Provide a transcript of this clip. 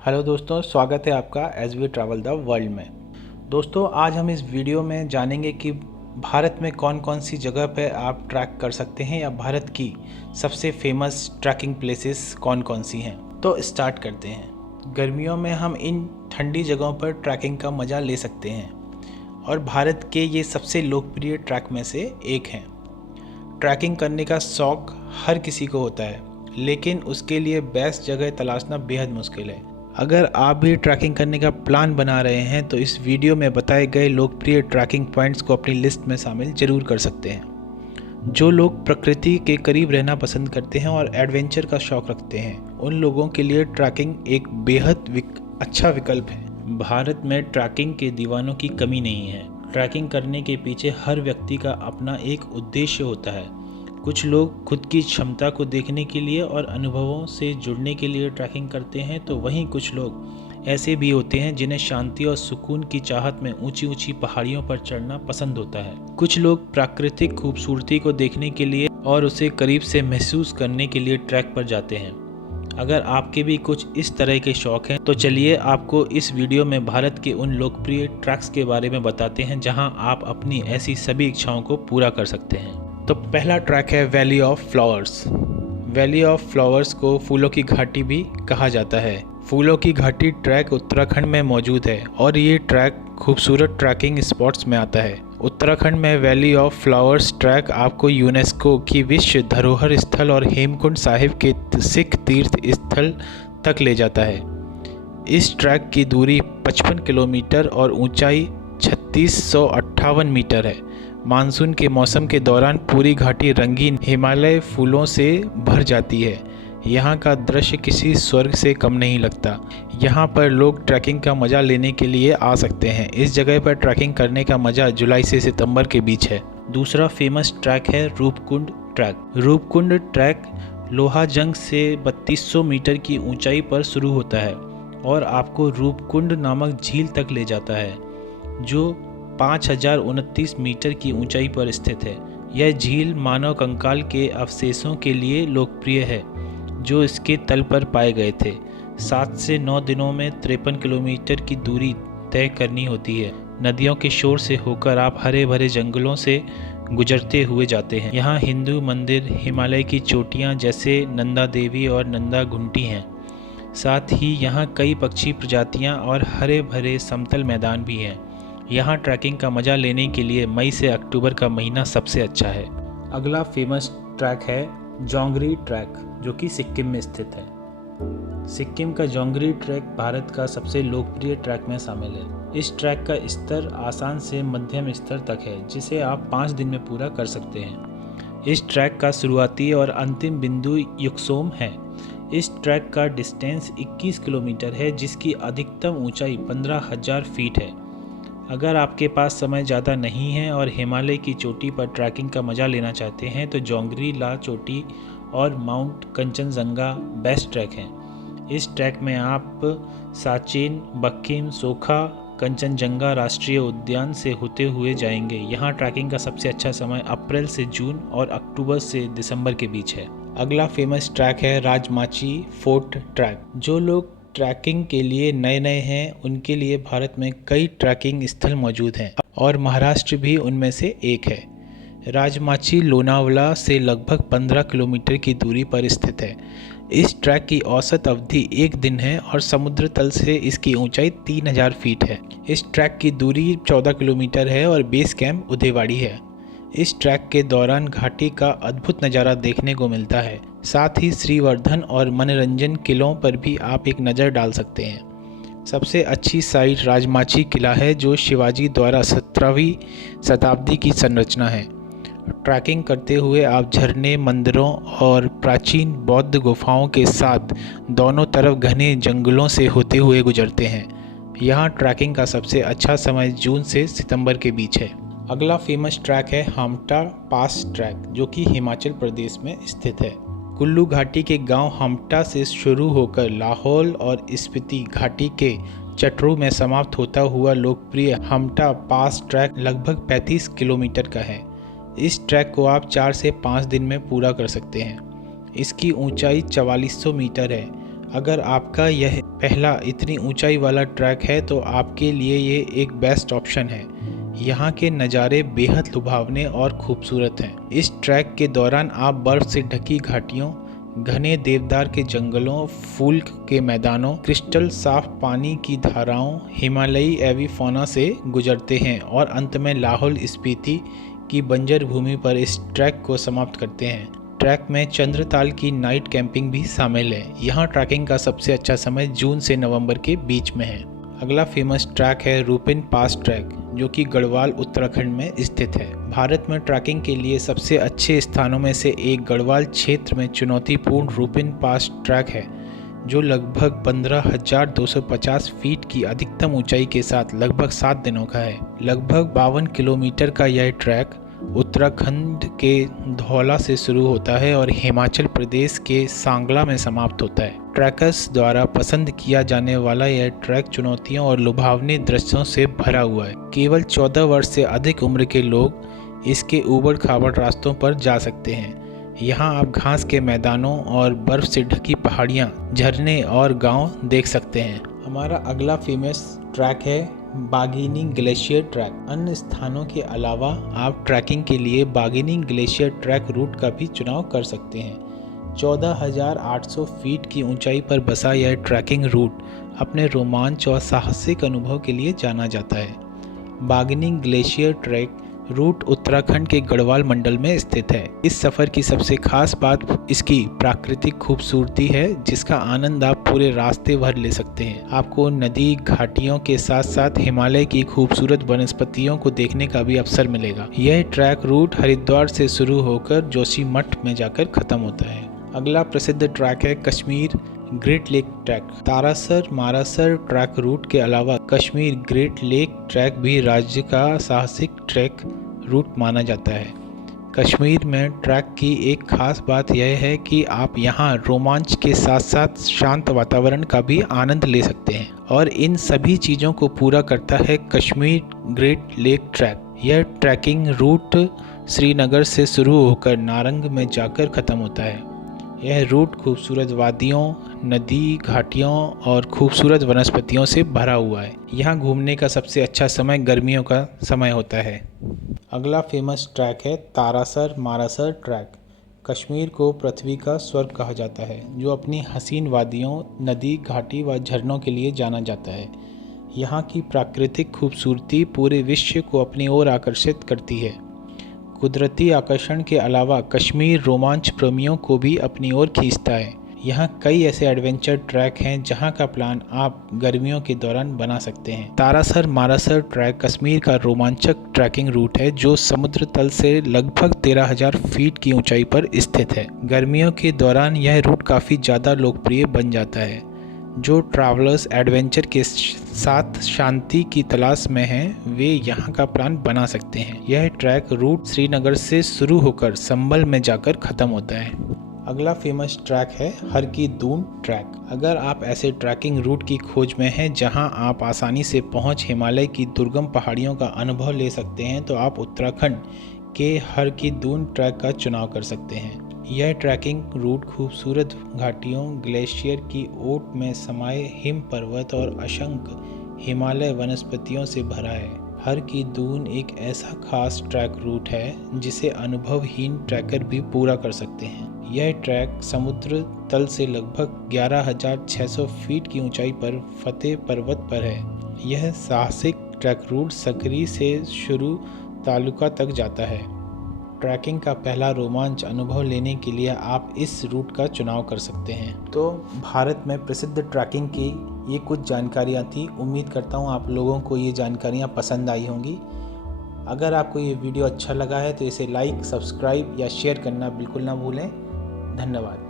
Hello दोस्तों, स्वागत है आपका as we travel the world में। दोस्तों, आज हम इस वीडियो में जानेंगे कि भारत में कौन कौन सी जगह पे आप ट्रैक कर सकते हैं या भारत की सबसे फेमस ट्रैकिंग प्लेसेस कौन कौन सी हैं। तो स्टार्ट करते हैं। गर्मियों में हम इन ठंडी जगहों पर ट्रैकिंग का मज़ा ले सकते हैं और भारत के ये सबसे लोकप्रिय ट्रैक में से एक हैं। ट्रैकिंग करने का शौक़ हर किसी को होता है, लेकिन उसके लिए बेस्ट जगह तलाशना बेहद मुश्किल है। अगर आप भी ट्रैकिंग करने का प्लान बना रहे हैं तो इस वीडियो में बताए गए लोकप्रिय ट्रैकिंग पॉइंट्स को अपनी लिस्ट में शामिल जरूर कर सकते हैं। जो लोग प्रकृति के करीब रहना पसंद करते हैं और एडवेंचर का शौक़ रखते हैं, उन लोगों के लिए ट्रैकिंग एक बेहद अच्छा विकल्प है। भारत में ट्रैकिंग के दीवानों की कमी नहीं है। ट्रैकिंग करने के पीछे हर व्यक्ति का अपना एक उद्देश्य होता है। कुछ लोग खुद की क्षमता को देखने के लिए और अनुभवों से जुड़ने के लिए ट्रैकिंग करते हैं, तो वहीं कुछ लोग ऐसे भी होते हैं जिन्हें शांति और सुकून की चाहत में ऊंची ऊंची पहाड़ियों पर चढ़ना पसंद होता है। कुछ लोग प्राकृतिक खूबसूरती को देखने के लिए और उसे करीब से महसूस करने के लिए ट्रैक पर जाते हैं। अगर आपके भी कुछ इस तरह के शौक़ हैं तो चलिए आपको इस वीडियो में भारत के उन लोकप्रिय ट्रैक्स के बारे में बताते हैं जहां आप अपनी ऐसी सभी इच्छाओं को पूरा कर सकते हैं। तो पहला ट्रैक है valley of flowers. Valley of flowers को फूलों की घाटी भी कहा जाता है। फूलों की घाटी ट्रैक उत्तराखंड में मौजूद है और ये ट्रैक खूबसूरत ट्रैकिंग स्पॉट्स में आता है। उत्तराखंड में वैली ऑफ फ्लावर्स ट्रैक आपको यूनेस्को की विश्व धरोहर स्थल और हेमकुंड साहिब के सिख तीर्थ स्थल तक ले जाता है। इस ट्रैक की दूरी 55 किलोमीटर और ऊंचाई 3658 मीटर है। मानसून के मौसम के दौरान पूरी घाटी रंगीन हिमालय फूलों से भर जाती है। यहाँ का दृश्य किसी स्वर्ग से कम नहीं लगता। यहाँ पर लोग ट्रैकिंग का मज़ा लेने के लिए आ सकते हैं। इस जगह पर ट्रैकिंग करने का मज़ा जुलाई से सितंबर के बीच है। दूसरा फेमस ट्रैक है रूपकुंड ट्रैक। रूपकुंड ट्रैक लोहाजंग से 3200 मीटर की ऊंचाई पर शुरू होता है और आपको रूपकुंड नामक झील तक ले जाता है, जो 5029 मीटर की ऊंचाई पर स्थित है। यह झील मानव कंकाल के अवशेषों के लिए लोकप्रिय है जो इसके तल पर पाए गए थे। 7 से 9 दिनों में 53 किलोमीटर की दूरी तय करनी होती है। नदियों के शोर से होकर आप हरे भरे जंगलों से गुजरते हुए जाते हैं। यहाँ हिंदू मंदिर, हिमालय की चोटियाँ जैसे नंदा देवी और नंदा घुंटी हैं। साथ ही यहाँ कई पक्षी प्रजातियाँ और हरे भरे समतल मैदान भी हैं। यहाँ ट्रैकिंग का मज़ा लेने के लिए मई से अक्टूबर का महीना सबसे अच्छा है। अगला फेमस ट्रैक है जोंगरी ट्रैक, जो कि सिक्किम में स्थित है। सिक्किम का जोंगरी ट्रैक भारत का सबसे लोकप्रिय ट्रैक में शामिल है। इस ट्रैक का स्तर आसान से मध्यम स्तर तक है, जिसे आप 5 दिन में पूरा कर सकते हैं। इस ट्रैक का शुरुआती और अंतिम बिंदु युक्सोम है। इस ट्रैक का डिस्टेंस 21 किलोमीटर है, जिसकी अधिकतम ऊंचाई 15,000 फीट है। अगर आपके पास समय ज़्यादा नहीं है और हिमालय की चोटी पर ट्रैकिंग का मज़ा लेना चाहते हैं तो जोंगरी ला चोटी और माउंट कंचनजंगा बेस्ट ट्रैक हैं। इस ट्रैक में आप साचेन, बक्किम, सोखा, कंचनजंगा राष्ट्रीय उद्यान से होते हुए जाएंगे। यहाँ ट्रैकिंग का सबसे अच्छा समय अप्रैल से जून और अक्टूबर से दिसंबर के बीच है। अगला फेमस ट्रैक है राजमाची फोर्ट ट्रैक। जो लोग ट्रैकिंग के लिए नए हैं उनके लिए भारत में कई ट्रैकिंग स्थल मौजूद हैं और महाराष्ट्र भी उनमें से एक है। राजमाची लोनावला से लगभग 15 किलोमीटर की दूरी पर स्थित है। इस ट्रैक की औसत अवधि 1 दिन है और समुद्र तल से इसकी ऊंचाई 3000 फीट है। इस ट्रैक की दूरी 14 किलोमीटर है और बेस कैंप उदयवाड़ी है। इस ट्रैक के दौरान घाटी का अद्भुत नज़ारा देखने को मिलता है। साथ ही श्रीवर्धन और मनोरंजन किलों पर भी आप एक नज़र डाल सकते हैं। सबसे अच्छी साइट राजमाची किला है, जो शिवाजी द्वारा 17वीं शताब्दी की संरचना है। ट्रैकिंग करते हुए आप झरने, मंदिरों और प्राचीन बौद्ध गुफाओं के साथ दोनों तरफ घने जंगलों से होते हुए गुजरते हैं। यहाँ ट्रैकिंग का सबसे अच्छा समय जून से सितंबर के बीच है। अगला फेमस ट्रैक है हाम्टा पास ट्रैक, जो कि हिमाचल प्रदेश में स्थित है। कुल्लू घाटी के गांव हाम्टा से शुरू होकर लाहौल और स्पीति घाटी के चटरू में समाप्त होता हुआ लोकप्रिय हाम्टा पास ट्रैक लगभग 35 किलोमीटर का है। इस ट्रैक को आप 4 से 5 दिन में पूरा कर सकते हैं। इसकी ऊंचाई 4400 मीटर है। अगर आपका यह पहला इतनी ऊंचाई वाला ट्रैक है तो आपके लिए ये एक बेस्ट ऑप्शन है। यहाँ के नज़ारे बेहद लुभावने और खूबसूरत हैं। इस ट्रैक के दौरान आप बर्फ से ढकी घाटियों, घने देवदार के जंगलों, फूल के मैदानों, क्रिस्टल साफ पानी की धाराओं, हिमालयी एविफॉना से गुजरते हैं और अंत में लाहौल स्पीति की बंजर भूमि पर इस ट्रैक को समाप्त करते हैं। ट्रैक में चंद्रताल की नाइट कैंपिंग भी शामिल है। यहाँ ट्रैकिंग का सबसे अच्छा समय जून से नवंबर के बीच में है। अगला फेमस ट्रैक है रूपिन पास ट्रैक, जो कि गढ़वाल उत्तराखंड में स्थित है। भारत में ट्रैकिंग के लिए सबसे अच्छे स्थानों में से एक गढ़वाल क्षेत्र में चुनौतीपूर्ण रूपिन पास ट्रैक है, जो लगभग 15,250 फीट की अधिकतम ऊंचाई के साथ लगभग 7 दिनों का है। लगभग 52 किलोमीटर का यह ट्रैक उत्तराखंड के धौला से शुरू होता है और हिमाचल प्रदेश के सांगला में समाप्त होता है। ट्रैकर्स द्वारा पसंद किया जाने वाला यह ट्रैक चुनौतियों और लुभावने दृश्यों से भरा हुआ है। केवल 14 वर्ष से अधिक उम्र के लोग इसके ऊबड़-खाबड़ रास्तों पर जा सकते हैं। यहाँ आप घास के मैदानों और बर्फ से ढकी पहाड़ियाँ, झरने और गांव देख सकते हैं। हमारा अगला फेमस ट्रैक है बागिनी ग्लेशियर ट्रैक। अन्य स्थानों के अलावा आप ट्रैकिंग के लिए बागिनी ग्लेशियर ट्रैक रूट का भी चुनाव कर सकते हैं। 14,800 फीट की ऊंचाई पर बसा यह ट्रैकिंग रूट अपने रोमांच और साहसिक अनुभव के लिए जाना जाता है। बागिनी ग्लेशियर ट्रैक रूट उत्तराखंड के गढ़वाल मंडल में स्थित है। इस सफ़र की सबसे खास बात इसकी प्राकृतिक खूबसूरती है, जिसका आनंद आप पूरे रास्ते भर ले सकते हैं। आपको नदी, घाटियों के साथ साथ हिमालय की खूबसूरत वनस्पतियों को देखने का भी अवसर मिलेगा। यह ट्रैक रूट हरिद्वार से शुरू होकर जोशीमठ में जाकर खत्म होता है। अगला प्रसिद्ध ट्रैक है Kashmir great lake track. Tarsar Marsar track route के अलावा कश्मीर ग्रेट लेक ट्रैक भी राज्य का साहसिक ट्रैक रूट माना जाता है। कश्मीर में ट्रैक की एक खास बात यह है कि आप यहाँ रोमांच के साथ साथ शांत वातावरण का भी आनंद ले सकते हैं, और इन सभी चीज़ों को पूरा करता है कश्मीर ग्रेट लेक ट्रैक। यह ट्रैकिंग रूट श्रीनगर से शुरू होकर नारंग में जाकर ख़त्म होता है। यह रूट खूबसूरत वादियों, नदी, घाटियों और खूबसूरत वनस्पतियों से भरा हुआ है। यहाँ घूमने का सबसे अच्छा समय गर्मियों का समय होता है। अगला फेमस ट्रैक है तारासर मारासर ट्रैक। कश्मीर को पृथ्वी का स्वर्ग कहा जाता है, जो अपनी हसीन वादियों, नदी, घाटी व झरनों के लिए जाना जाता है। यहाँ की प्राकृतिक खूबसूरती पूरे विश्व को अपनी ओर आकर्षित करती है। कुदरती आकर्षण के अलावा कश्मीर रोमांच प्रेमियों को भी अपनी ओर खींचता है। यहाँ कई ऐसे एडवेंचर ट्रैक हैं जहाँ का प्लान आप गर्मियों के दौरान बना सकते हैं। तारासर मारासर ट्रैक कश्मीर का रोमांचक ट्रैकिंग रूट है, जो समुद्र तल से लगभग 13,000 फीट की ऊंचाई पर स्थित है। गर्मियों के दौरान यह रूट काफ़ी ज़्यादा लोकप्रिय बन जाता है। जो ट्रैवलर्स एडवेंचर के साथ शांति की तलाश में हैं, वे यहाँ का प्लान बना सकते हैं। यह ट्रैक रूट श्रीनगर से शुरू होकर संभल में जाकर ख़त्म होता है। अगला फेमस ट्रैक है हर की दून ट्रैक। अगर आप ऐसे ट्रैकिंग रूट की खोज में हैं जहां आप आसानी से पहुंच हिमालय की दुर्गम पहाड़ियों का अनुभव ले सकते हैं, तो आप उत्तराखंड के हर की दून ट्रैक का चुनाव कर सकते हैं। यह ट्रैकिंग रूट खूबसूरत घाटियों, ग्लेशियर की ओट में समाये हिम पर्वत और असंख्य हिमालय वनस्पतियों से भरा है। हर की दून एक ऐसा खास ट्रैक रूट है जिसे अनुभवहीन ट्रैकर भी पूरा कर सकते हैं। यह ट्रैक समुद्र तल से लगभग 11,600 फीट की ऊंचाई पर फतेह पर्वत पर है। यह साहसिक ट्रैक रूट सकरी से शुरू तालुका तक जाता है। ट्रैकिंग का पहला रोमांच अनुभव लेने के लिए आप इस रूट का चुनाव कर सकते हैं। तो भारत में प्रसिद्ध ट्रैकिंग की ये कुछ जानकारियाँ थी। उम्मीद करता हूँ आप लोगों को ये जानकारियाँ पसंद आई होंगी। अगर आपको ये वीडियो अच्छा लगा है तो इसे लाइक, सब्सक्राइब या शेयर करना बिल्कुल ना भूलें। धन्यवाद।